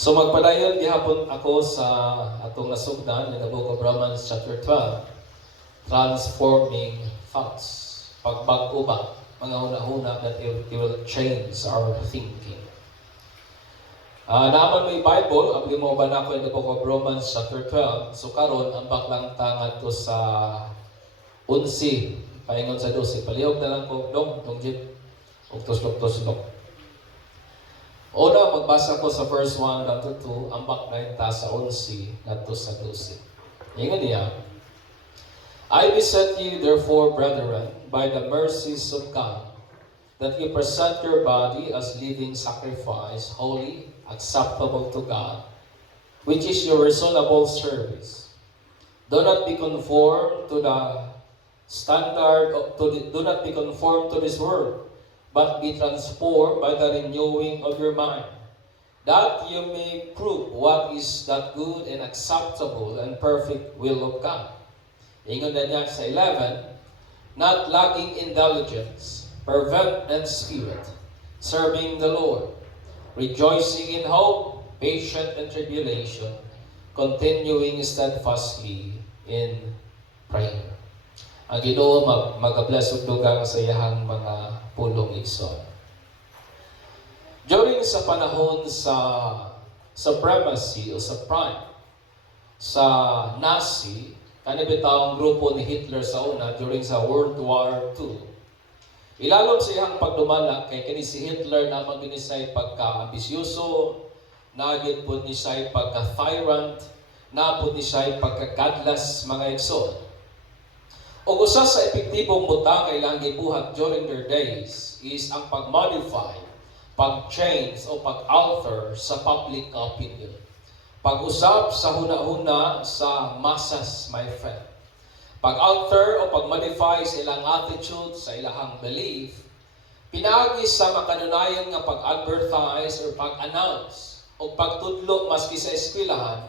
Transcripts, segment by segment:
So magpadayon gihapon ako sa atong nasugdan in the book of Romans chapter 12, transforming thoughts. Pagbag-o ba, mga huna-huna that it will change our thinking. Naman may Bible, abli mo ba na ako in the book of Romans chapter 12. So karon ang baklang tangad ko sa 11, paingon sa 12. Palihog na lang ko, dong jeep, ug tuslok-tuslok. Una, magbasa ko sa verse 1 to 2, ang backline ta sa 11 nato sa 12. Ingon niya, I beseech you therefore, brethren, by the mercies of God, that you present your body as living sacrifice, holy, acceptable to God, which is your reasonable service. Do not be conformed to the standard, do not be conformed to this world, but be transformed by the renewing of your mind, that you may prove what is that good and acceptable and perfect will of God. Ingon na niya sa 11, not lacking in diligence, fervent in spirit, serving the Lord, rejoicing in hope, patient in tribulation, continuing steadfastly in prayer. Ang Ginoo mag-bless ug dugang sa iyahang mga pulong igsoon. During sa panahon sa supremacy o sa prime sa Nazi, kanibitawang grupo ni Hitler sa una during sa World War II. Ilalom sa iyang pagdumala kay kini si Hitler na magdinisay pagka-ambisyoso, nagit po ni siya pagka-tyrant, na po ni siya pagka-godless mga igsoon. O usa sa epektibong butang kailangan gibuhat during their days is ang pag-modify, pag-change o pag-alter sa public opinion. Pag-usap sa huna-huna sa masses, my friend. Pag-alter o pag-modify sa ilang attitude, sa ilang belief, pinagi sa makanunayan nga pag-advertise or pag-announce o pagtudlo maski sa eskwelahan,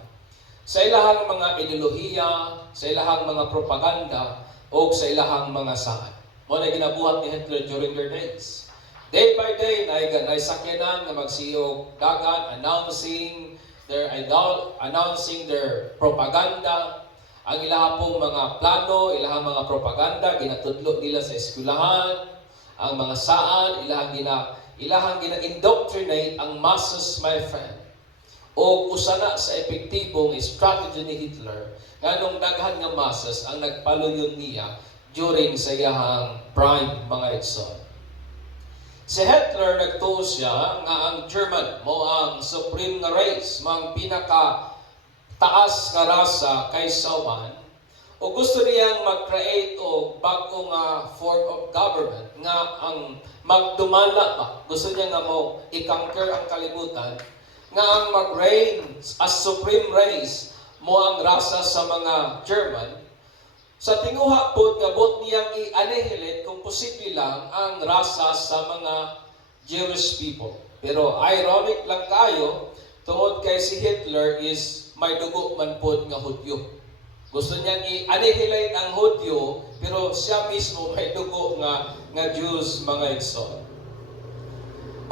sa ilang mga ideolohiya, sa ilang mga propaganda, o sa ilahang mga saan. Mo na ginabuhat ni Hitler during their days. Day by day, naisakyanan na magsiyog dagan, announcing their propaganda, ang ilahang pong mga plano, ilahang mga propaganda, ginatudlo nila sa eskwelahan, ang mga saan, ilahang gina-indoctrinate ang masses, my friend. O usana sa epektibong strategy ni Hitler, nganong daghan nga masses ang nagpaluyon niya during sa iyahang prime mga igsoon. Si Hitler nagtuo siya nga ang German mo ang supreme nga race, mang pinaka taas nga rasa kaysa man, o gusto niyang mag-create o bagong form of government nga ang magdumala pa. Gusto niya nga mo i-conquer ang kalibutan, nga ang mag-reign as supreme race mo ang rasa sa mga German, sa tinguha po nga bot niyang i-annihilate kung posible lang ang rasa sa mga Jewish people. Pero ironic lang kayo, tungod kay si Hitler is may dugo man po nga Hudyo. Gusto niyang i-annihilate ang Hudyo, pero siya mismo may dugo nga Jews mga igsoon.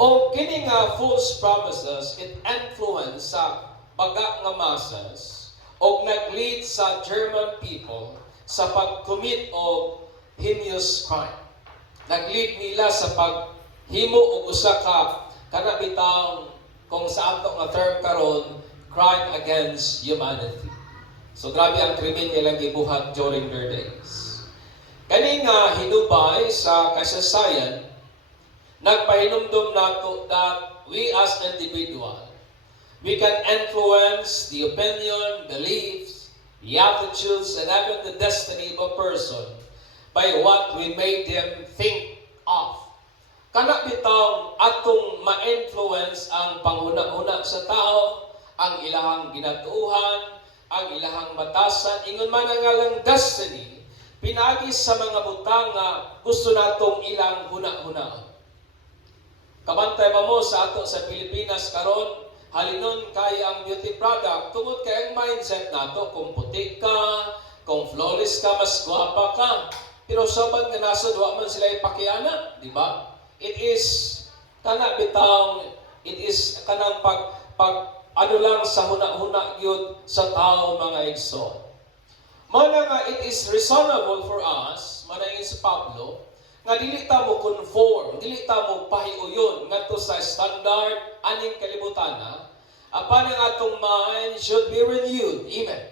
O kini nga false promises, it influence sa baga nga masses o nag-lead sa German people sa pag-commit o heinous crime. Nag-lead nila sa paghimo o usa ka kanabitang kung sa ato nga term karon, crime against humanity. So grabe ang krimen nilang gibuhat during their days. Kani nga hinubay sa kasaysayan, nagpahinumdum nato that we as individual, we can influence the opinion, beliefs, the attitudes, and even the destiny of a person by what we made them think of. Kana bitaw atong ma-influence ang panghuna-huna sa tao, ang ilahang ginatuuhan, ang ilahang batasan, ingon man ang ngalang destiny, pinagi sa mga butang nga gusto natong ilang huna-huna. Kabantay ba mo sa ato sa Pilipinas karon, halinon kay ang beauty product, tungod kay ang mindset nato, kung puti ka, kung flawless ka, mas guwapa ka. Pero sabat nga nasa duwa man sila ipakiana, di ba? It is kanang pag ano lang sa huna-huna yun sa tao mga igsoon. Mana nga it is reasonable for us, manayong si Pablo, nga dili ta mo conform, dili ta mo pahiuyon ngadto sa standard aning kalibutan apan ang atong mind should be renewed. Amen.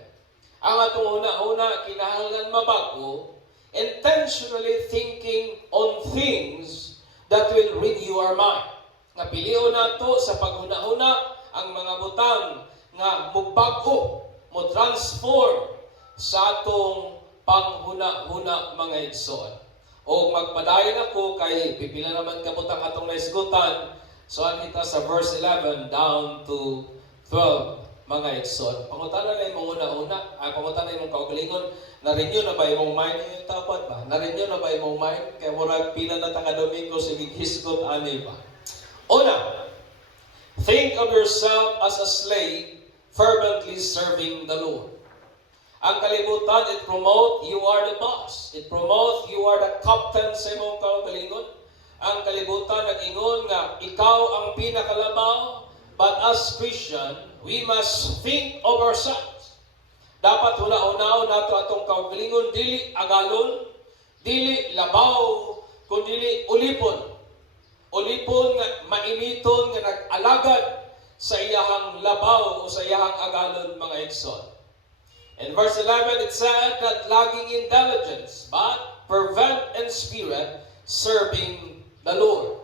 Ang atong huna-huna kinahanglan mabago, intentionally thinking on things that will renew our mind. Nga pilion nato sa paghuna-huna ang mga butang nga mugbago, mo transform sa atong panghuna-huna mga igsoon. O magpadayon ako kay pipila naman kabutang atong naisgutan. So kita sa verse 11 down to 12 mga igsoon. Pangutana na imong una-una, pangutana imong kaugalingon, na-renew na ba imong mind yung tapad ba? Na-renew na ba imong mind? Kaya murag pila na ta ka Domingo sige hisgot ani ba? Una, think of yourself as a slave fervently serving the Lord. Ang kalibutan, it promote you are the boss. It promote you are the captain sa imong kaugalingon. Ang kalibutan nag-ingon nga ikaw ang pinakalabaw, but as Christian, we must think of ourselves. Dapat huna-hunaw nato atong kaugalingon dili agalon, dili labaw, kundi ulipon. Ulipon nga mainiton nga nag-alagad sa iyahang labaw o sa iyahang agalon mga igsoon. In verse 11, it said that lacking in diligence, but fervent in spirit, serving the Lord.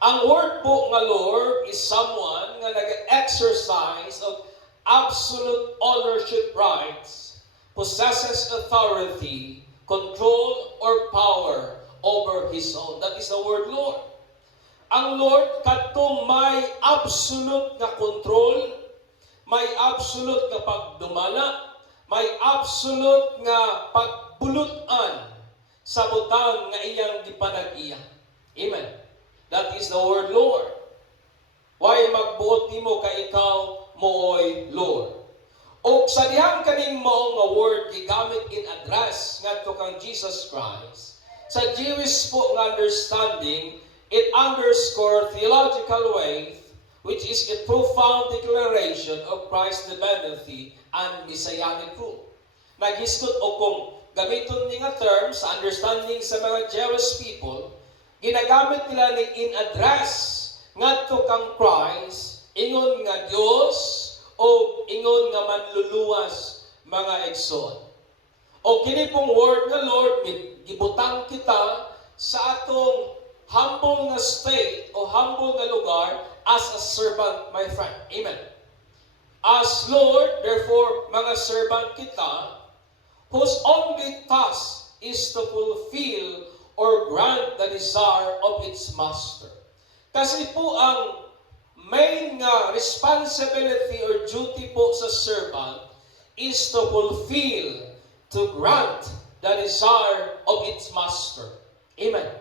Ang word po nga Lord is someone nga nag-exercise of absolute ownership rights, possesses authority, control, or power over his own. That is the word Lord. Ang Lord kadtong may absolute na control, may absolute nga pagdumala, may absolute nga pagbulutan sa butang nga iyang gipanag-iya. Amen. That is the word Lord. Why magbuot nimo ka ikaw mooy Lord? O sa dihang kaning mao nga word gigamit in address ngadto kang Jesus Christ, sa Jewish po nga understanding, it underscore theological weight, which is a profound declaration of Christ's divinity and messianic rule. Naghisgot o kung gamiton ni nga term sa understanding sa mga Jewish people, ginagamit nila ni in address ngadto kang Christ, ingon nga Dios o ingon nga manluluwas mga igsoon. O kini pong word nga Lord, gibutang kita sa atong humble nga state o humble nga lugar as a servant, my friend. Amen. As Lord, therefore, mga servant kita, whose only task is to fulfill or grant the desire of its master. Kasi po ang main nga responsibility or duty po sa servant is to fulfill, to grant the desire of its master. Amen.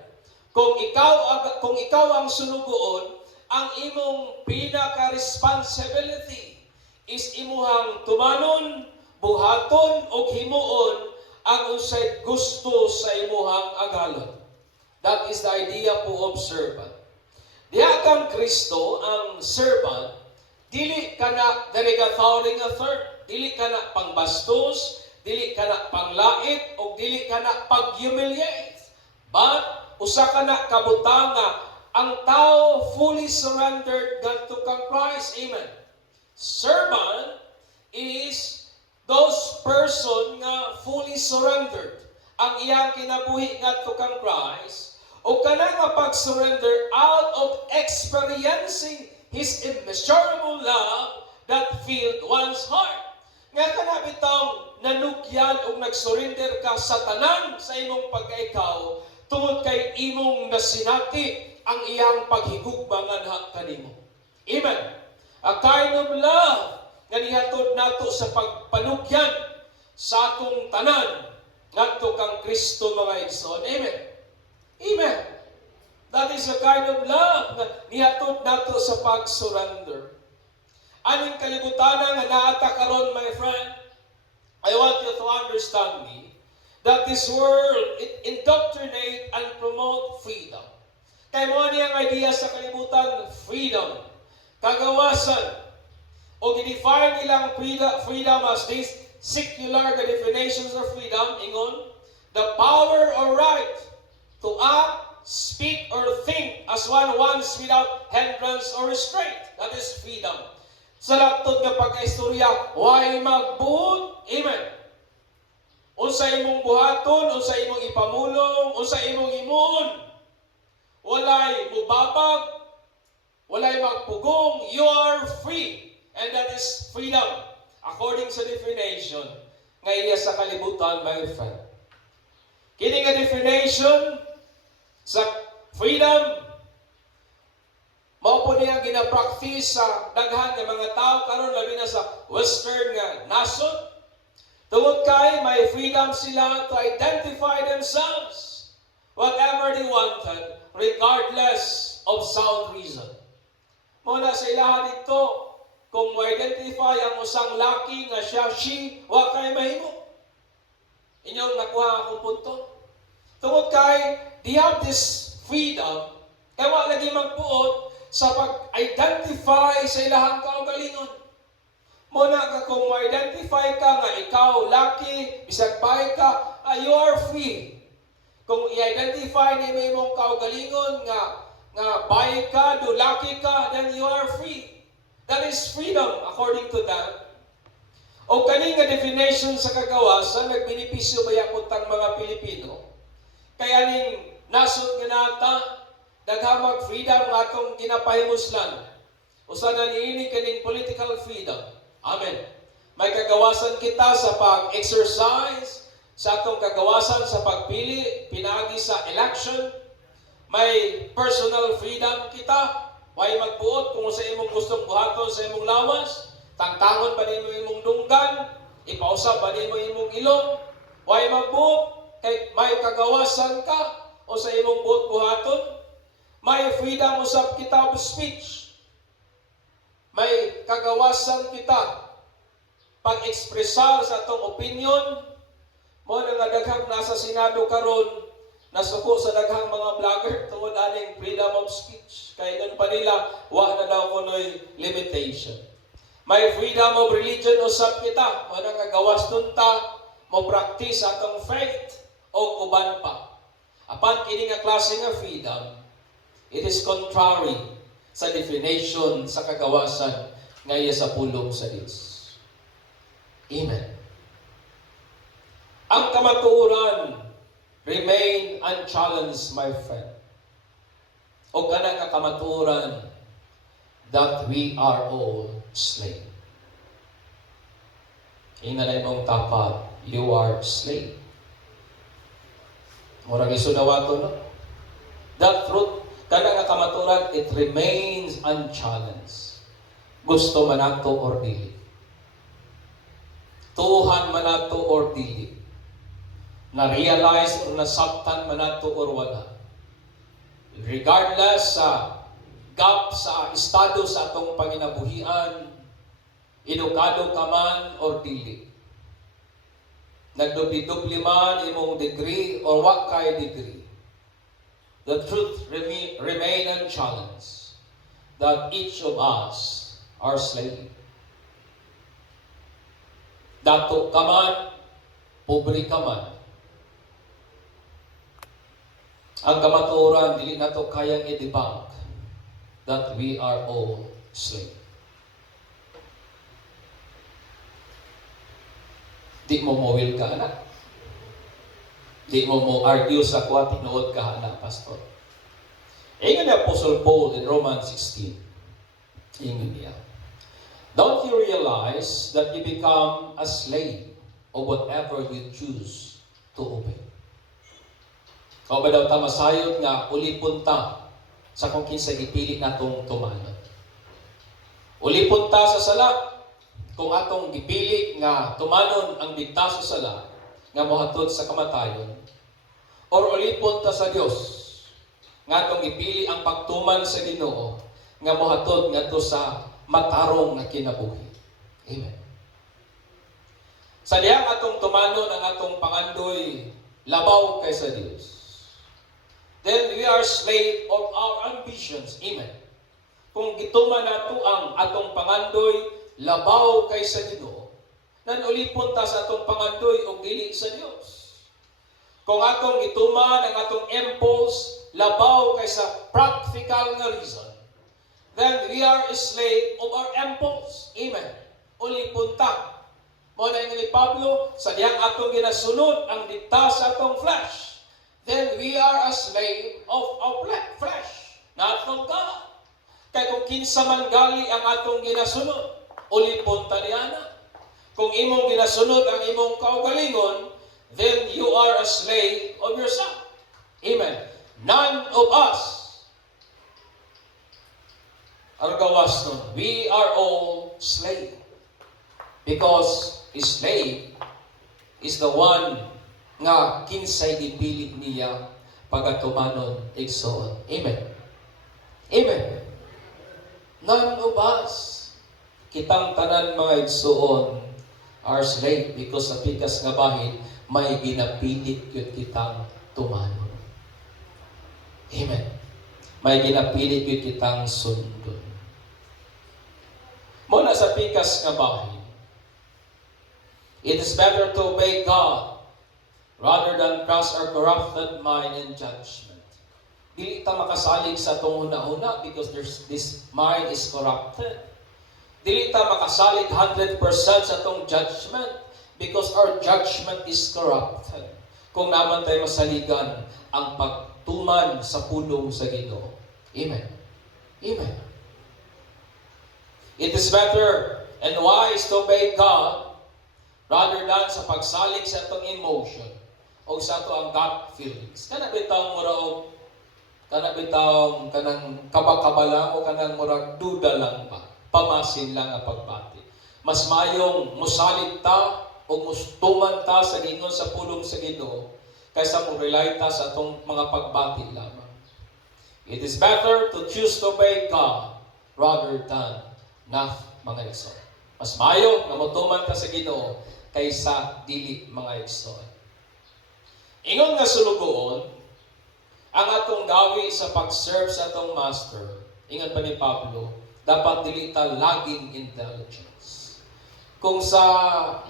Kung ikaw ang sunugoon, ang imong pinaka-responsibility is imuhang tumanon, buhaton o himuon ang unsay gusto sa imuhang agalon. That is the idea po of servant. Diha kang Kristo ang servant, dili ka na delegatawing a third, dili ka na pangbastos, dili ka na panglait o dili ka na pag-humiliate. But usa ka na kabutang nga ang tao fully surrendered to kang Christ. Amen. Servant is those person nga fully surrendered. Ang iyang kinabuhi ngadto kang Christ o kana nga pag-surrender out of experiencing His immeasurable love that filled one's heart. Nga kana bitang nanugyan o nag-surrender ka sa tanan sa imong pagkaikaw tungod kay imong nasinati ang iyang paghigugmangan kanimo. Amen. A kind of love nga nihatod nato sa pagpanugyan sa atong tanan ngadto kang Kristo mga igsoon. Amen. Amen. That is a kind of love nga nihatod nato sa pag-surrender. Aning kalibutan nga naata karon, my friend, I want you to understand me that this world, it indoctrinate and promote freedom. Kaya mo niyang idea sa kalibutan, freedom, kagawasan, O gidefine ilang freedom as this secular the definitions of freedom, ingon, the power or right to act, speak, or think as one wants without hindrance or restraint. That is freedom. Sa laptod nga pagkaistorya, why magbuot? Amen. Unsa imong buhaton, unsa imong ipamulong, unsa imong imuon. Walay mubabag, walay magpugong, you are free. And that is freedom. According sa definition, nga iya sa kalibutan, my friend. Kini nga definition sa freedom, mao po niya gina-practice sa daghan nga mga tao karon labi na sa western nga nasod. Tungod kay may freedom sila to identify themselves whatever they wanted regardless of sound reason. Muna sa ilaha dito, kung ma-identify ang usang laki nga siya, she, wa kay mahimo. Inyong nakuha akong punto. Tungod kay, they have this freedom, kaya wa lagi magpuot sa pag-identify sa ilahang kaugalingon. Muna ka kung ma-identify ka nga ikaw, laki, bisag bahay ka, you are free. Kung i-identify ni mo imong kaugalingon nga bahay ka, do laki ka, then you are free. That is freedom according to that. O kani nga definition sa kagawasan, nagbinipisyo ba yakot ang mga Pilipino? Kaya ning nasod nga nata, daghamag freedom nga atong ginapahimuslan. Usa na niini kaning political freedom. Amen. May kagawasan kita sa pag-exercise, sa atong kagawasan sa pagpili, pinagi sa election. May personal freedom kita. Way magbuot kung sa imong gustong buhaton sa imong lawas, tangtangon ba nimo imong dunggan, ipausap ba nimo imong ilong, way magbuot kay may kagawasan ka o sa imong buhaton, may freedom usab kita of speech. May kagawasan kita pag-ekspresar sa atong opinion. Mo nga daghang nasa Senado karon, nasuko sa daghang mga vlogger tungod aning freedom of speech. Kaya nun pa nila, wa na daw kuno'y limitation. May freedom of religion usab kita. Wala nga gawas nun ta, mo practice atong faith o uban pa. Apan kini nga klase nga freedom, it is contrary sa definition sa kagawasan nga iya sa pulong sa Dios. Amen. Ang kamatuoran remain unchallenged, my friend. O kana nga kamatuoran that we are all slave. Inalay mong tapat, you are slave. Murag isunawato, no? That truth, kana nga kamatuoran, it remains unchallenged. Gusto man nato or dili. Tuhan man nato or dili. Na-realize o nasabtan man nato or wala. Regardless sa gap sa estado sa atong panginabuhian, edukado ka man or dili. Nagdubli-dubli man imong degree or wa kay degree. The truth remain unchallenged that each of us are slave. Dato ka man, pobre ka man, ang kamatuoran, dili nato kayang i-debunk that we are all slave. Di mo mawil ka, anak. Di mo argue sa kwa, tinuod ka, anak, pastor. Ingon ni Apostle Paul in Romans 16. Ingon niya. Don't you realize that you become a slave of whatever you choose to obey? O ba daw tamasayot nga ulipon ta sa kung kinsa gipili natong tumanon. Ulipon ta sa sala kung atong gipili nga tumanon ang digta sa sala nga mohatod sa kamatayon. Or ulipon ta sa Dios nga atong gipili ang pagtuman sa Ginoo nga mohatod ngadto sa matarong nga kinabuhi. Amen. Sa diyang atong tumanon ang atong pangandoy labaw kay sa Dios. Then we are slave of our ambitions. Amen. Kung gituman nato ang atong pangandoy, labaw kaysa Ginoo, nan ulipon ta sa atong pangandoy og dili sa Dios. Kung atong gituman ang atong impulse labaw kaysa practical nga reason, then we are a slave of our impulse. Amen. Ulipon ta. Mo na ni Pablo, sa diyang atong ginasunod ang dikta sa atong flesh, then we are a slave of our flesh, not of God. Kaya kung kinsa man gali ang atong ginasunod, ulipon ta niana. Kung imong ginasunod ang imong kaugalingon, then you are a slave of yourself. Amen. None of us are gawas nun. We are all slave. Because a slave is the one nga kinsay gipili niya pagatumanon igsoon. Amen. Amen. None of us, kitang tanan mga igsoon, are slave because sa pikas nga bahin, may ginapilit yun kitang tumanon. Amen. May ginapilit yun kitang sundon. Muna sa pikas nga bahin, it is better to obey God rather than trust our corrupted mind and judgment. Dili ta makasalig sa itong una-una because this mind is corrupted. Dili ta makasalig 100% sa itong judgment because our judgment is corrupted. Kung naman tayo masaligan ang pagtuman sa pulong sa Ginoo. Amen. Amen. It is better and wise to obey God rather than sa pagsalig sa itong emotion o sa ito ang gut feelings. Kana bitang muraog, kana bitang kanang kabakabala o kanang murag duda lang ba? Pamasin lang ang pagbati. Mas mayong musalig ta o mustuman ta sa Ginoo sa pulong sa Ginoo kaysa mo rely ta sa atong mga pagbati lamang. It is better to choose to obey God rather than not mga igsoon. Mas mayo nga mutuman ta sa Ginoo kaysa dili mga igsoon. Ingon nga sulugoon, ang atong gawi sa pag-serve sa atong master, ingon pa ni Pablo, dapat dili ta laging intelligence. Kung sa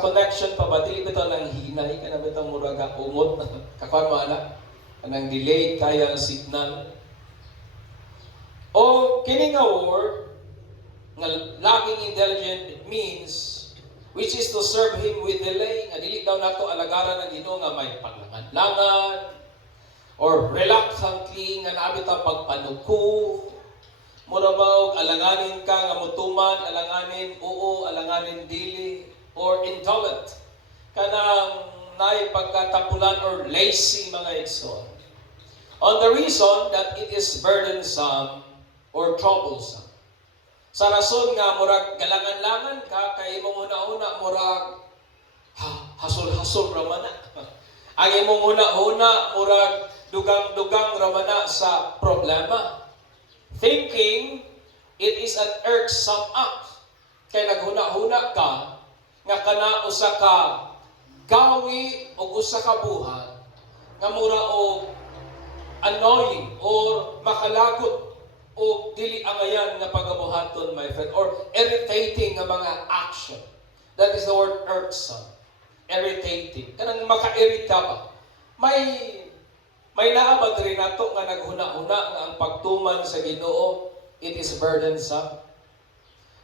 connection pa ba, dili bitaw nang hinay, kana bitaw muraga umot, kakuan mo ana, kanang delay kaya ang signal. O kini nga word, nga laging intelligent, it means which is to serve Him with delay, nga dili daw nato alagaran ng Ginoo nga may paglangan-langan, or reluctantly nga naabit ang pagpanuko, mura ba alanganin ka nga mutuman, alanganin oo, alanganin dili, or indolent, kanang naay pagkatapulan or lazy mga igsoon. On the reason that it is burdensome or troublesome. Sa rason nga murag galangan-langan ka kay imong una-una murag hasol-hasol ra man na. Ang imong una-una murag dugang-dugang ra man na sa problema. Thinking it is an irksome act. Kay naghuna-huna ka nga kana usa ka gawi o usa ka buhat nga mura og annoying or makalagot o dili angayan nga pagabuhaton, my friend, or irritating nga mga action. That is the word irksome. Irritating. Kanang maka-irita ba? May naabag rin nato nga naghuna-huna nga ang pagtuman sa Ginoo, it is burdensome.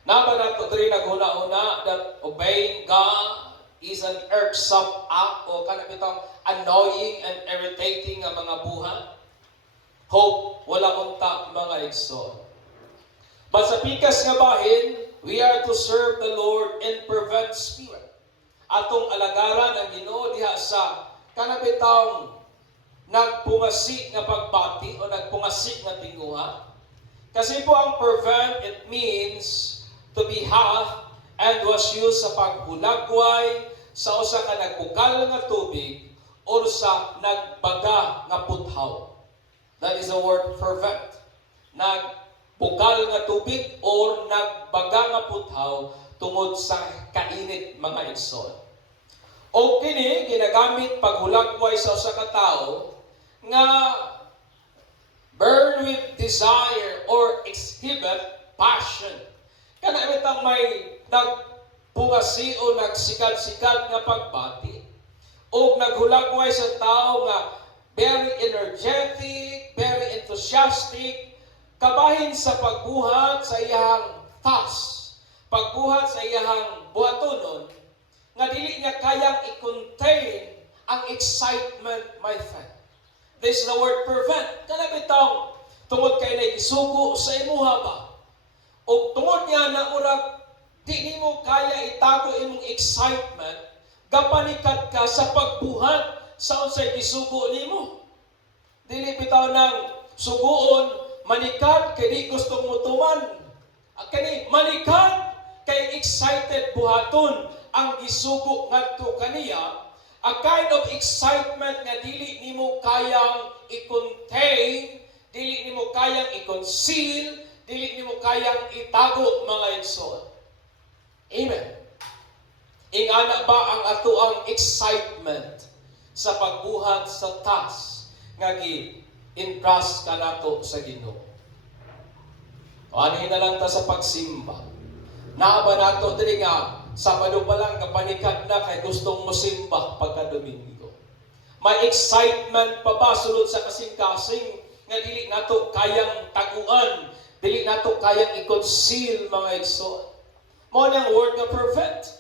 Naabag nato rin naghuna-huna that obeying God is an irksome act o kanang bitang annoying and irritating nga mga buhat. Hope, wala unta mga igsoon. But sa pikas nga bahin, we are to serve the Lord in fervent spirit. Atong alagaran ang Ginoo diha sa kanabitang nagpungasi nga pagbati o nagpungasi nga tinguha. Kasi po ang fervent, it means to be hot and was used sa paghulagway sa usa ka nagbukal nga tubig o sa nagbaga nga puthaw. That is the word fervent. Nagbukal nga tubig or nagbaga nga puthaw tungod sa kainit mga igsoon. O kini ginagamit paghulagway sa usa ka tawo nga burn with desire or exhibit passion. Kana katang may nagpungasi o nagsikat-sikat nga pagbati o naghulagway sa tao nga very energetic, very enthusiastic, kabahin sa pagbuhat sa iyang task, pagbuhat sa iyang buhatonon, nga dili niya kayang i-contain ang excitement, my friend. This is the word prevent. Kana bitaw, tungod kay naigisugo sa imuha ba? O tungod niya na urag, di nimo kaya itago imong excitement, gapanikat ka sa pagbuhat sa unsay gisugo nimo. Dili bitaw ng suguon, manikat kay di gustong mutuman. Kani manikat kay excited buhaton ang gisugo ngadto kaniya, a kind of excitement nga dili nimo kayang i-contain, dili nimo kayang i-conceal, dili nimo kayang itago, mga igsoon. Amen. Ingana ba ang atoang excitement sa pagbuhat sa task nga gi-entrust kanato sa Ginoo? O anuhin na lang ta sa pagsimba. Naa ba nato diri nga Sabado pa lang kapanikat na kay gustong musimba pagka Domingo? May excitement pa ba sulod sa kasing-kasing nga dili nato kayang taguan, dili nato kayang i-conceal, mga igsoon? Mao niyang word nga perfect.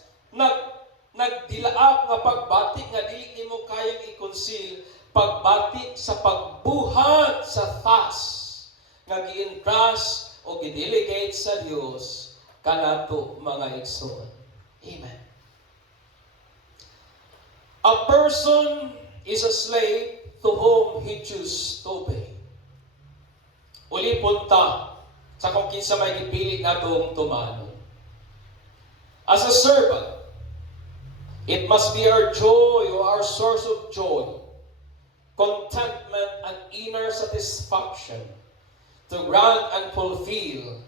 Nagdilaak nga pagbati nga dili nimo kayang i-conceal, pagbati sa pagbuhat sa task nga gi-entrust o gi-delegate sa Dios kanato, mga igsoon. Amen. A person is a slave to whom he chooses to obey. Uli punta sa kung kinsa may gipili natong tumano. As a servant, it must be our joy or our source of joy, contentment and inner satisfaction to grant and fulfill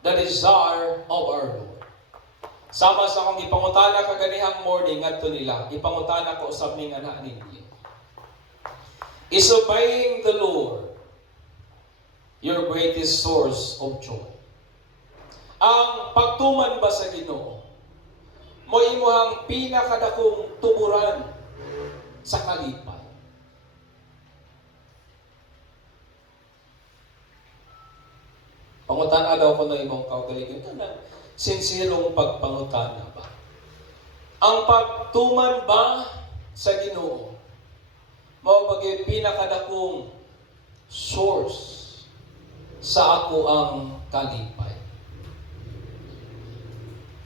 the desire of our Lord. Sama sa akong ipangutana kaganihang morning ngadto nila, ipangutana ko usab ning anak ninyo. Is obeying the Lord your greatest source of joy? Ang pagtuman ba sa Ginoo mo imuhang pinakadakong tuburan sa kalipay? Pangutana daw ko na imong kaugalingon na sinsirong pagpangutana ba? Ang pagtuman ba sa Ginoo mao bagay pinakadakong source sa ako ang kalipay?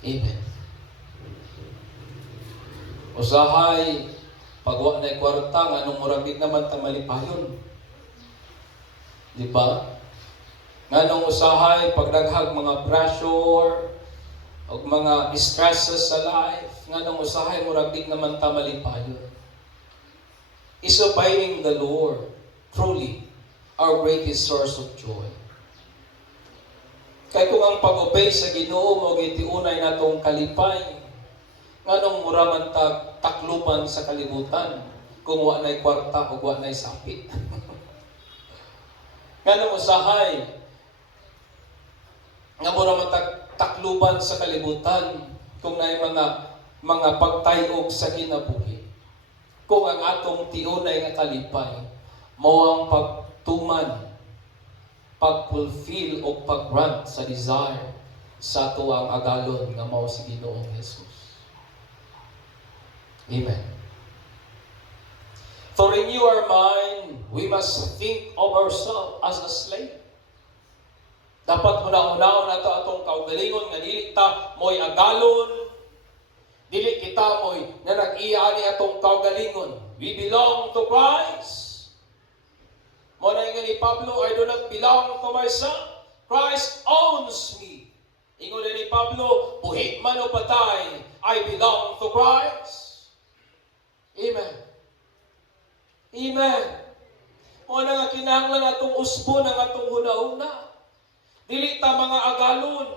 Amen. Usahay pagwa na kwarta nganong muragid naman ta malipayon. Di ba? Nganong usahay pagdaghag mga pressure o mga stresses sa life, nganong usahay muragid naman ta malipayon. Is obeying the Lord truly our greatest source of joy? Kay kung ang pag-obey sa Ginoo mo gitiunay natong kalipay, nganong muraman tag takluban sa kalibutan kung wa nay kwarta o wa nay sapit? Nganong usahay nga muraman tag takluban sa kalibutan kung nay mga pagtayog sa kinabuhi? Kung ang atong tiunay nga kalipay mao ang pagtuman, pag-fulfill o pag-grant sa desire sa tuwang agalon nga mao si Ginoong Jesus. Amen. To renew our mind, we must think of ourselves as a slave. Dapat una-unaon nato atong kaugalingon nga dili ta mo'y agalon, dili kita mo'y na nag-iya ni atong kaugalingon. We belong to Christ. Mo na nga ni Pablo, I do not belong to myself. Christ owns me. Ingon na ni Pablo, buhit man o patay, I belong to Christ. Amen. Amen. Mo na nga kinahanglan atong usbon ang atong huna-una. Dili ta mga agalon,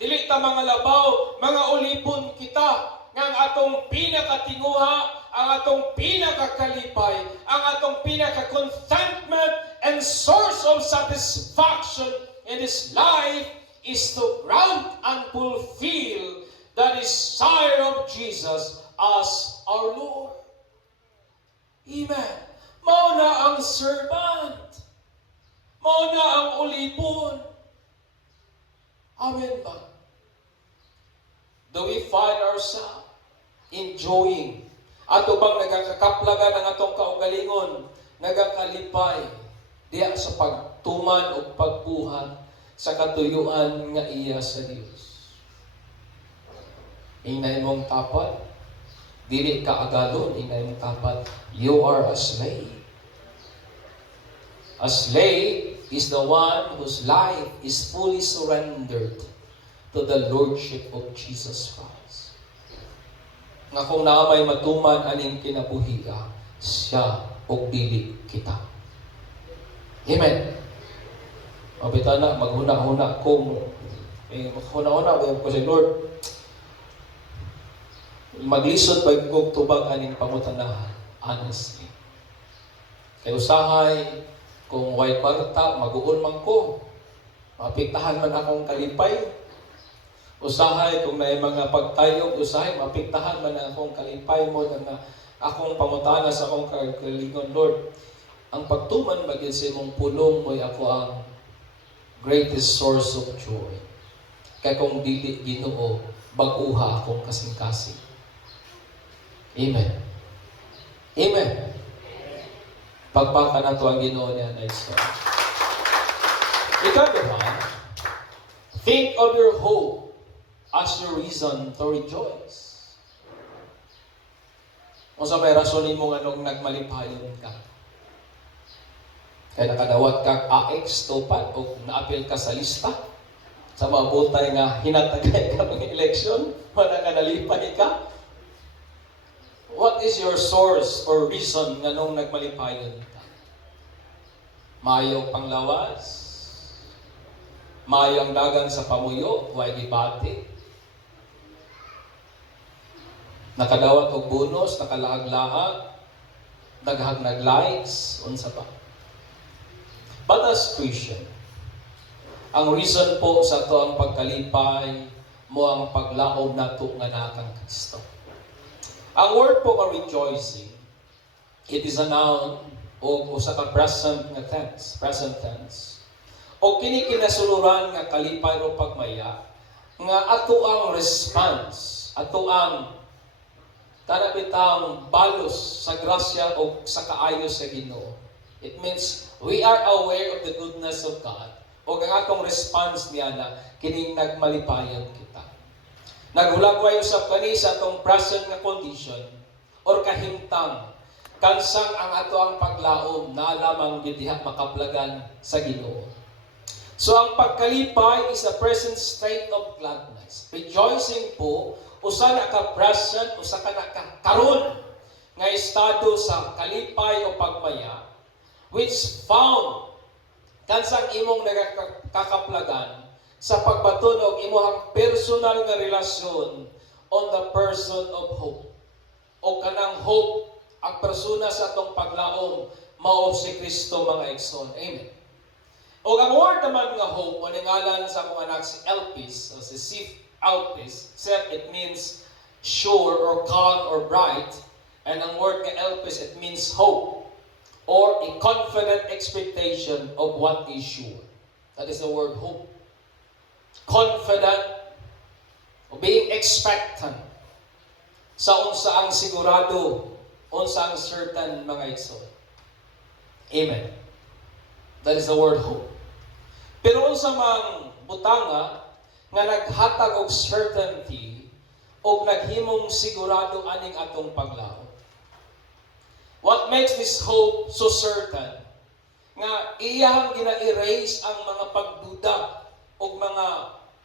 dili ta mga labaw, mga ulipon kita, nga ang atong pinakatinguha, ang atong pinakakalipay, ang atong pinaka-contentment and source of satisfaction in this life is to grant and fulfill the desire of Jesus as our Lord. Amen. Mao na ang servant. Mao na ang ulipon. Amen ba? Do we find ourselves enjoying? Ato bang nagakakaplagan ang atong kaugalingon, nagakalipay diya sa pagtuman o pagbuhat sa katuyuan nga iya sa Dios? Inay mong tapat, dili ka agalon, inay mong tapat, you are a slave. A slave is the one whose life is fully surrendered to the Lordship of Jesus Christ. Nga kung naamay matuman aning kinabuhiga, siya o dili kita. Amen. Mabita na, maghuna-huna kung maghuna-huna ko si Lord. Maglisod ba kong tubag aning pangutanahan? Honestly. Kaya usahay, kung way kwarta, mag-uon man ko. Mapiktahan man akong kalipay. Usahay, kung may mga pagtayog, usahay, mapiktahan man akong kalipay mo na akong pangutana sa akong kagalingon, Lord. Ang pagtuman maging sa imong pulong mo'y ako ang greatest source of joy. Kaya kung dili Ginoo, baguha akong kasing-kasing. Amen. Amen. Pagpaka na ito ang Ginoo niya na istorya. Ikaw naman, think of your hope as your reason to rejoice. Kung sa may rasonin mo nga nung nagmalipayon ka, kaya nakadawat kang AX, tupad, o naapil ka sa lista, sa mabutay nga hinatagay ka ng eleksyon, wala nga nalipay ka, what is your source or reason nga nung nagmalipayon ka? Mayo panglawas, mayo ang dagan sa pamuyo, huwag ibati, nakadawat og bonus, nakalaag-laag, daghang nag-likes, unsa pa. But as Christian, ang reason po sa to ang pagkalipay mo ang paglaob nato nga nakang Kristo. Ang word po nga rejoicing, it is a noun o usa ka present tense. O kini kinasuluran nga kalipay o pagmaya nga ato ang response, ato ang tanapitang balos sa grasya o sa kaayo sa Ginoo. It means we are aware of the goodness of God o ang atong response niya na kining nagmalipayon kita. Naghulagway usab kani sa atong present nga condition or kahimtang kansang ang ato ang paglaom na lamang diha makaplagan sa Ginoo. So ang pagkalipay is a present state of gladness. Rejoicing po usa na ka present, usa ka na karon nga estado sa kalipay o pagmaya which found kansang imong nagkakaplagan sa pagbatunog imong personal nga relasyon on the person of hope. O kanang hope ang persona sa atong paglaom mao si Kristo mga igsoon. Amen. O ang word naman nga hope o ningalan sa akong anak si Elpis o si Sif Elpis, said it means sure or calm or bright, and ang word nga Elpis it means hope or a confident expectation of what is sure. That is the word hope. Confident o being expectant sa unsa ang sigurado, unsa ang certain mga igsoon. Amen. That is the word hope. Pero unsa mang butanga nga naghatag og certainty o naghimong sigurado aning atong paglaom. What makes this hope so certain? Nga iyang gina-erase ang mga pagduda o mga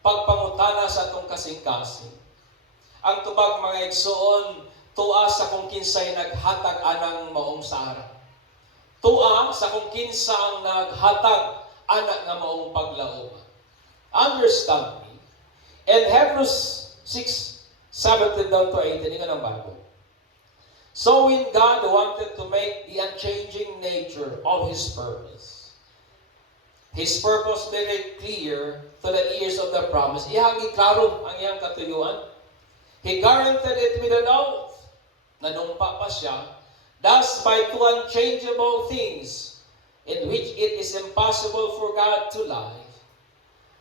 pagpangutana sa atong kasing-kasing. Ang tubag mga igsoon, tua sa kung kinsay naghatag anang maong sara. Tua sa kung kinsa ang naghatag anak nga maong paglaom. Understand me. And Hebrews 6:17 down to 18, nga ng Bible. So when God wanted to make the unchanging nature of His purpose, His purpose very clear to the ears of the promise. Iyang giklaro ang iyang katuyuan. He guaranteed it with an oath. Nanumpa pa siya. Thus, by two unchangeable things, in which it is impossible for God to lie,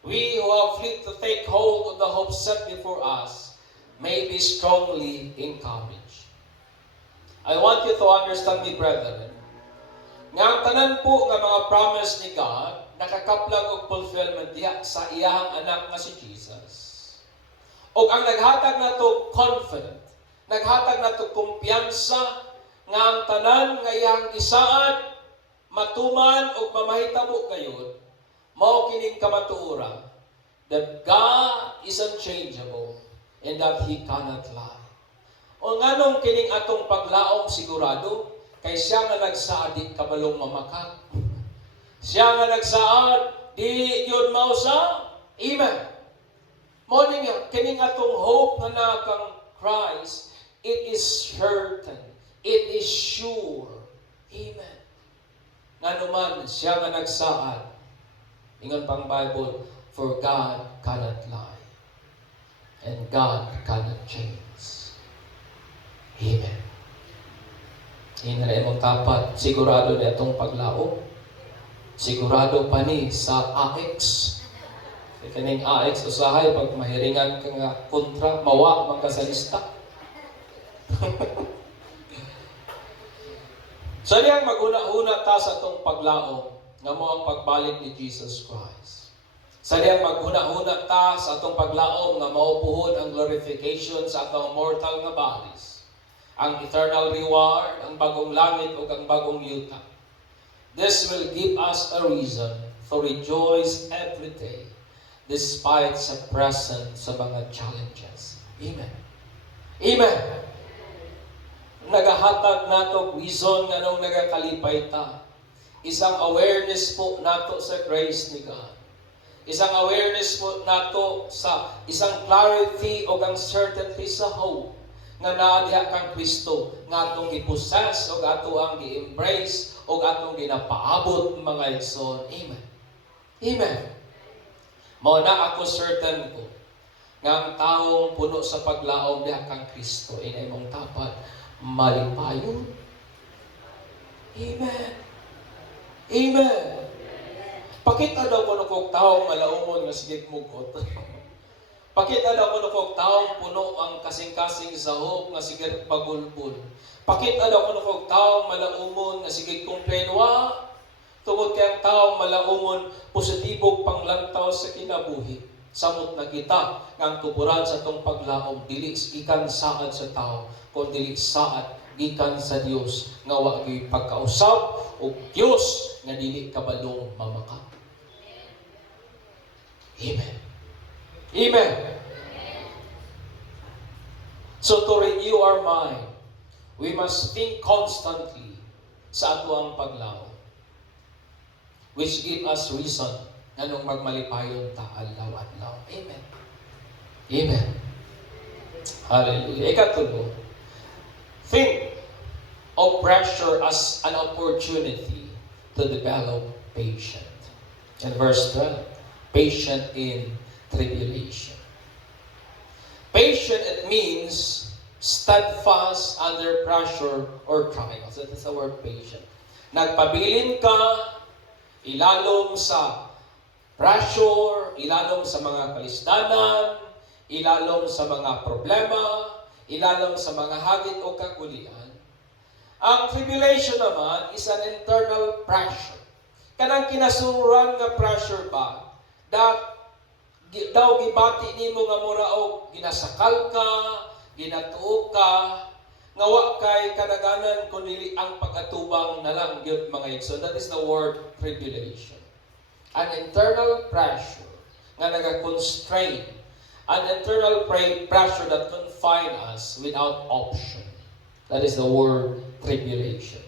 we who have fleet to take hold of the hope set before us may be strongly encouraged. I want you to understand me, brethren, nga ang tanan po nga mga promise ni God, nakakaplag og fulfillment diha sa iyahang anak nga si Jesus. O ang naghatag na to confident, naghatag na to kumpiyansa, nga ang tanan nga iyang isaad, matuman o mamahitabo kayon, mao kining kamatuoran that God is unchangeable and that He cannot lie. O nganong kining atong paglaom sigurado, kay siya nga nagsaad di kabalong mamakak. Siya nga nagsaad di yun mausa. Amen. Morning nga, kining atong hope nga nakang Christ, it is certain. It is sure. Amen. Nga naman, siya nga nagsaad. Ingon pang Bible, for God cannot lie. And God cannot change. Amen. Hinray mong tapat, sigurado na itong paglao. Sigurado pa ni sa AX. Kaning AX usahay, pag mahiringan ka nga kontra, mawa man ka sa lista. So niyang maghuna-huna ta sa itong paglao nga mo ang pagbalik ni Jesus Christ. Sa niyang maghuna-huna ta sa itong paglao nga maupuhon ang glorification sa atong mortal nga bodies. Ang eternal reward, ang bagong langit o ang bagong yuta. This will give us a reason to rejoice every day despite sa present sa mga challenges. Amen. Amen. Nagahatag nato reason nga nung nagakalipay ta. Isang awareness po nato sa grace ni God. Isang awareness po nato sa isang clarity o ang certainty sa hope nga naadiha kang Kristo nga atong gipossess o ato ang gi-embrace o atong ginapaabot mga igsoon. Amen. Amen. Mao na ako certain ko nga ang taong puno sa paglaom diha kang Kristo inay mong tapat malipayon. Amen. Amen. Pakita daw ko kung taong malaumon nga sige mugot. Pakita daw ko kung taong puno ang kasing-kasing sahog nga sige pagulbul. Pakita daw ko kung taong malaumon nga sige kumplenwa. Tungod kay ang taong malaumon, positibong panglantaw sa kinabuhi. Samot na kita nga ang tuburan sa itong paglaom, dili ikan saad sa tao, kung dili saad gikan sa Dios nga wa gyud pagkausab o Dios nga dili kabalong mamaka. Amen. Amen. So to renew our mind, we must think constantly sa ato ang paglaom, which give us reason anong magmalipayon ta adlaw-adlaw. Amen. Amen. Hallelujah. Ikatulo, think of pressure as an opportunity to develop patience. In verse 12, patient in tribulation. Patient, it means steadfast under pressure or trials. That is the word patient. Nagpabilin ka, ilalom sa pressure, ilalom sa mga kalisdanan, ilalom sa mga problema, ilalom sa mga hagit o kagulian. Ang tribulation naman is an internal pressure. Kanang kinasururan nga pressure ba, that daw gibati nimo nga mura og ginasakal ka, ginatuo ka, nga wa kay kadaganan kun dili ang pag-atubang na lang gyud mga igsoon. That is the word tribulation. An internal pressure nga naga-constrain, an internal pressure that confine us without option. That is the word tribulation.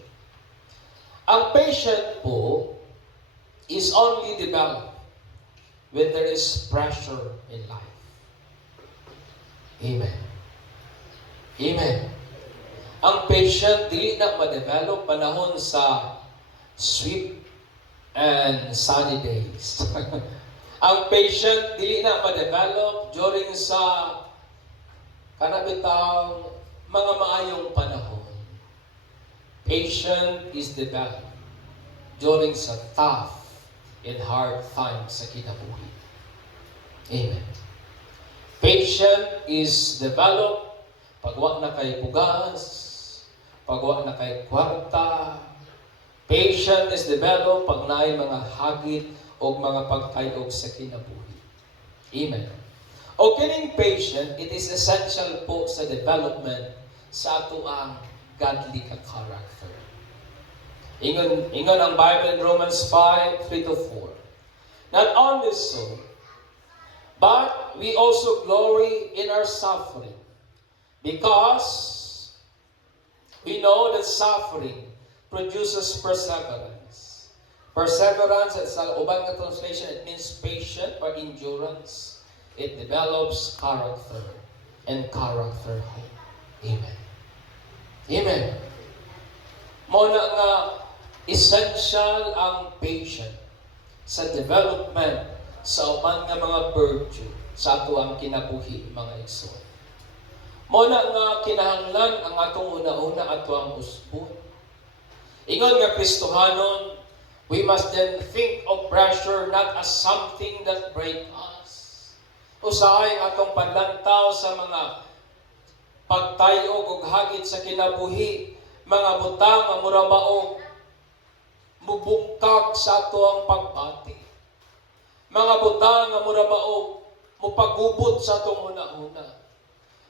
Ang patient po is only developed when there is pressure in life. Amen. Amen. Ang patient dili na ma-develop panahon sa sweet and sunny days. Ang patient, dili na ma-develop during sa kanabitang mga maayong panahon. Patient is developed during sa tough and hard times sa kinabuhi. Amen. Patient is developed pag wa na kay bugas, pag wa na kay kwarta. Patient is developed pag naay mga hagit o mga pagtayog sa kinabuhi. Amen. O kining patient, it is essential po sa development sa ato ang godly ka character. Ingon ang Bible in Romans 5:3-4. Not only so, but we also glory in our suffering, because we know that suffering produces perseverance. Perseverance, sa ubang nga translation, it means patient or endurance. It develops character, and character hope. Amen. Amen. Muna nga, essential ang patient sa development sa uban nga mga virtue sa ato ang kinabuhi, mga igsoon. Muna nga kinahanglan ang atong una-una ato ang usbon. Ingon nga Kristohanon, we must then think of pressure not as something that break us. Usahay atong panlantaw sa mga pagtayog ug hagit sa kinabuhi, mga butang nga murabaog mubungkag sa ato ang pagbati. Mga butang nga murabaog mupagubot sa atong una-una.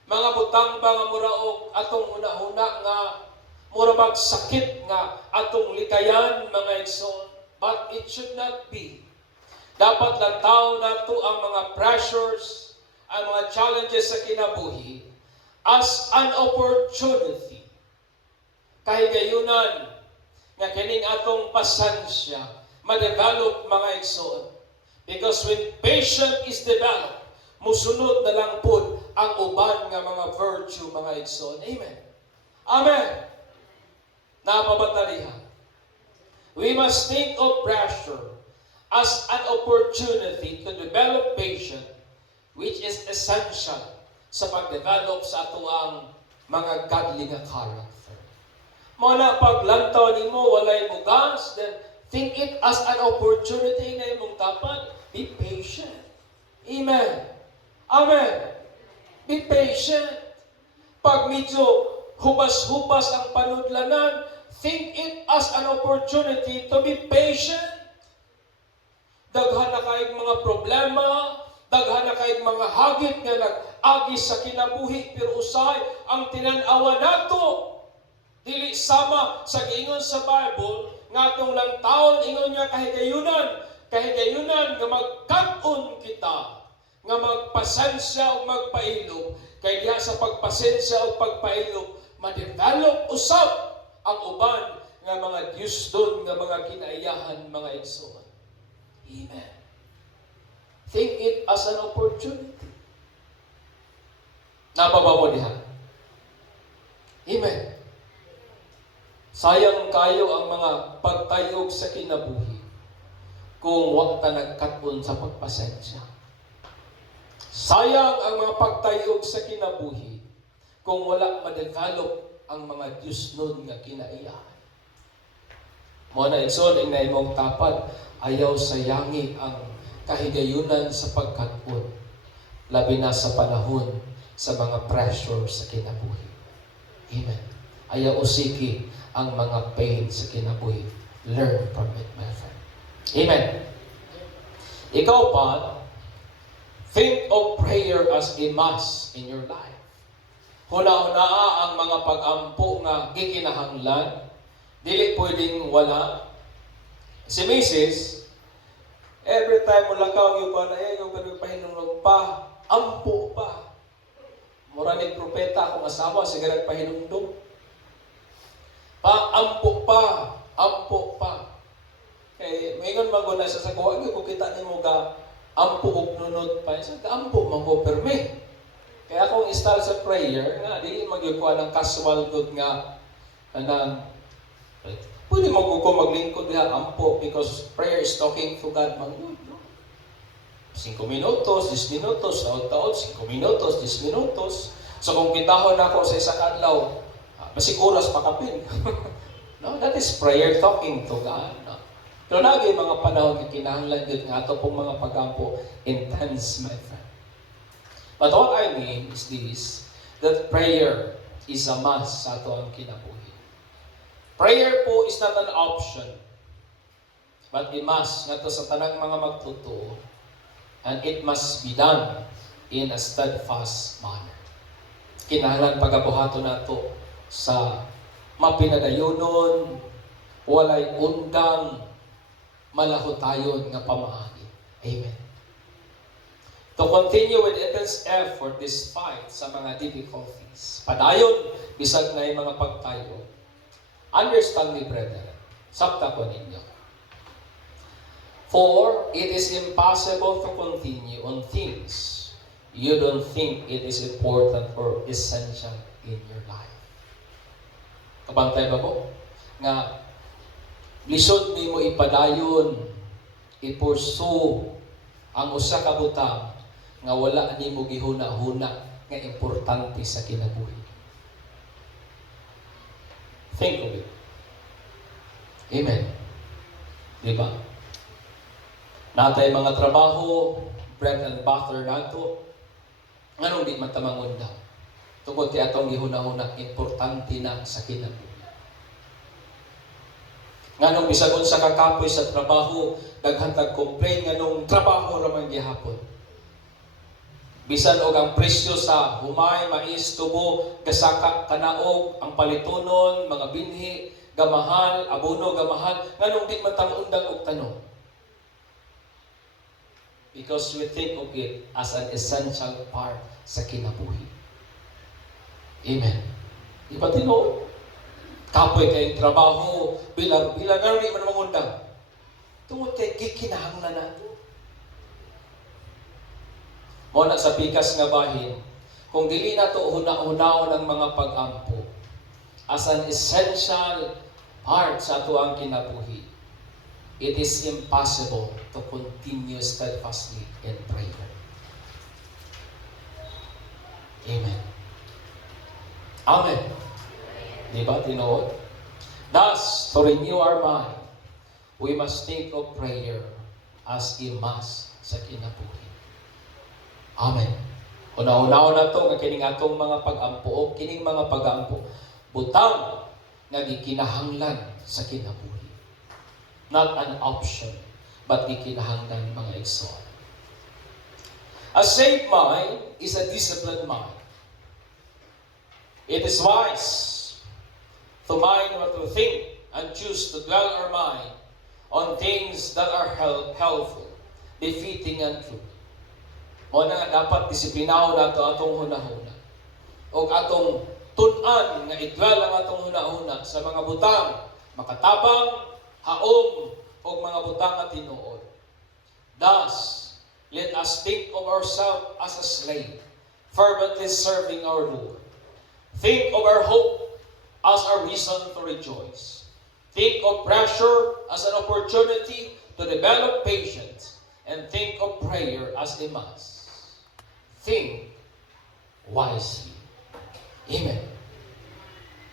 Mga butang ba nga muraog atong una-una nga murabag sakit nga atong likayan, mga igsoon. But it should not be. Dapat lantaw nato ang mga pressures, ang mga challenges sa kinabuhi as an opportunity. Kahigayunan nga kining atong pasansya ma-develop, mga igsoon. Because when patience is developed, musunod na lang po ang uban nga mga virtue, mga igsoon. Amen. Amen. Napabatalihan. We must think of pressure as an opportunity to develop patience, which is essential sa pag-develop sa ato ang mga godly nga character. Muna paglantaw nimo walay bugas, then think it as an opportunity na imong dapat be patient. Amen. Amen. Be patient. Pag medyo hubas-hubas ang panudlanan, think it as an opportunity to be patient. Daghan na kayong mga problema, daghan na kayong mga hagit nga nag-agi sa kinabuhi, pero usay ang tinan-awa nato. Dili sama sa giingon sa Bible, nga itong lang taon, ingon niya kahigayunan nga magkat-on kita, nga magpasensya o magpailog, kay diha sa pagpasensya o pagpailog, ma-develop usab ang uban nga mga Diyos doon, nga mga kinaiyahan, mga igsoon. Amen. Think it as an opportunity. Napaba mo diha? Amen. Sayang kayo ang mga pagtayog sa kinabuhi kung wag ka nagkat-on sa pagpasensya. Sayang ang mga pagtayog sa kinabuhi kung wala ma-develop ang mga Diyos nun nga kinaiyahan. Muna igsoon, ingay mong tapad, ayaw sayangi ang kahigayunan sa pagkat-on, labi na sa panahon sa mga pressure sa kinabuhi. Amen. Ayaw usiki ang mga pain sa kinabuhi. Learn from it, my friend. Amen. Ikaw pa, think of prayer as a must in your life. Huna-hunaa ang mga pag-ampo nga gikinahanglan, dili pwedeng wala. Si Mrs., every time mo lakaw yung pero pahinulog pa, ampo pa. Mura ni propeta akong asawa, sigarat pahinundong. Ampo pa. Kaya mayroon maguna sa sakuha, kung kita ni mo ka, ampo og nunod pa. Ampo mango perme. Kaya akong start sa prayer, nga, di magyukuha ng casual good nga, Pwede mo ko maglingkod diha ampo because prayer is talking to God magud. 5 minutos, 10 minutos, taon-taon, 5 minutos, 10 minutos. So kung kitahon ako sa isang adlaw, basig oras pakapin. No, that is prayer talking to God. No? Pero lagi mga panahon na kinahanglan yun nga ito pong mga pagampo intense, my friend. But what I mean is this, that prayer is a must sa ito ang kinabuhi. Prayer po is not an option, but a must nga ito sa tanang mga magtutuo. And it must be done in a steadfast manner. Kinahanglan pagabuhaton nato sa mapinadayonon, walay undang, malahotayon nga pamaagi. Amen. To continue with intense effort despite sa mga difficulties. Padayon, bisag na yung mga pagtayo. Understand me, brethren. Sabta ko ninyo. For it is impossible to continue on things you don't think it is important or essential in your life. Kabantay ba ko? Nga, lisod ni mo ipadayon, ipursu ang usa ka butang nga wala ni mo gihuna-huna nga importante sa kinabuhi. Think of it. Amen. Diba? Natay mga trabaho, bread and butter nato, nganong di man tamangon daw. Tungkol kay atong gihuna-huna, importante na sa kinabuhi. Nganong bisagon sa kakapoy sa trabaho, daghan tag complain nganong trabaho ra man gihapon. Bisan og ang presyo sa humay, mais, tubo, gasaka, kanaog, ang palitonon, mga binhi, gamahal, abono, gamahal, nganong di man tamundag og tanong. Because we think of it as an essential part sa kinabuhi. Amen. Di ba tinuod? Kapoy kayong trabaho, bilang-bilang, ano di man mangundang? Tungod kay kikinahanglan nato. Muna sa pikas nga bahin, kung dili nato huna-hunaon ang mga pag-ampo as an essential part sa ato ang kinabuhi, it is impossible to continue steadfastly in prayer. Amen. Amen. Di ba, tinuod? Thus, to renew our mind, we must think of prayer as a must sa kinabuhi. Amen. Una-unaw na ito, nga kining atong mga pag-ampo, o kining mga pag-ampo, butang nga gikinahanglan sa kinabuhi. Not an option, but gikinahanglan mga igsoon. A saved mind is a disciplined mind. It is wise to mind what to think and choose to dwell our mind on things that are helpful, befitting and true. O na dapat disiplinaho nato atong hunahuna. O atong tun-an nga idwell ang atong hunahuna sa mga butang, makatabang, haom, o mga butang at tinuod. Thus, let us think of ourselves as a slave, fervently serving our Lord. Think of our hope as our reason to rejoice. Think of pressure as an opportunity to develop patience, and think of prayer as a must. Think wisely. Amen.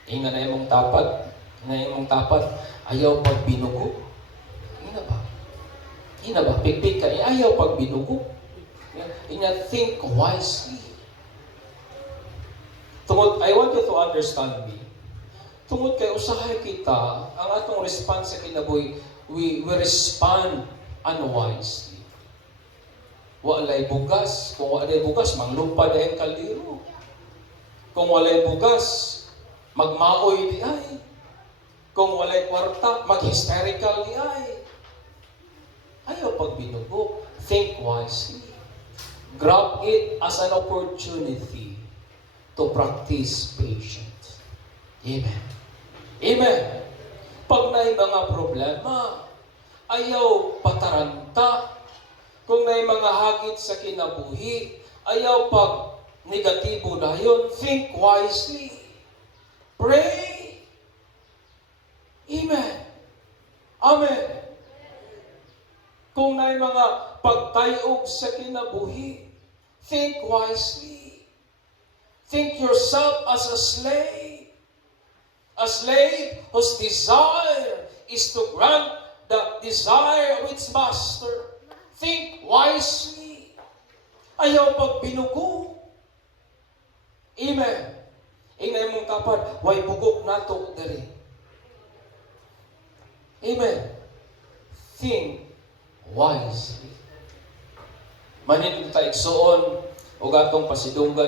Inga na imong tapat, ayaw pag binugo. Ina ba? Pigpig ka, ayaw pag binugo. Think wisely. Tungod, I want you to understand me. Tungod kay usahay kita, ang atong response sa kinabuhi, we respond unwisely. Walay bugas. Kung walay bugas, manglumpa dahil kaldero. Kung walay bugas, magmaoy di ay. Kung walay kwarta, mag-hysterical di ay. Ayaw pag binugo. Think wisely. Grab it as an opportunity to practice patience. Amen. Amen. Pag may mga problema, ayaw pataranta. Kung may mga hagit sa kinabuhi, ayaw pag negatibo dayon. Think wisely. Pray. Amen. Amen. Kung na'y mga pagtayog sa kinabuhi, think wisely. Think yourself as a slave. A slave whose desire is to grant the desire of its master. Think wisely. Ayaw pag binugo. Amen. Ingay mong kapad, way bugok nato diri. Amen. Think wisely. Manin tayo igsuon o gatong pasidunggan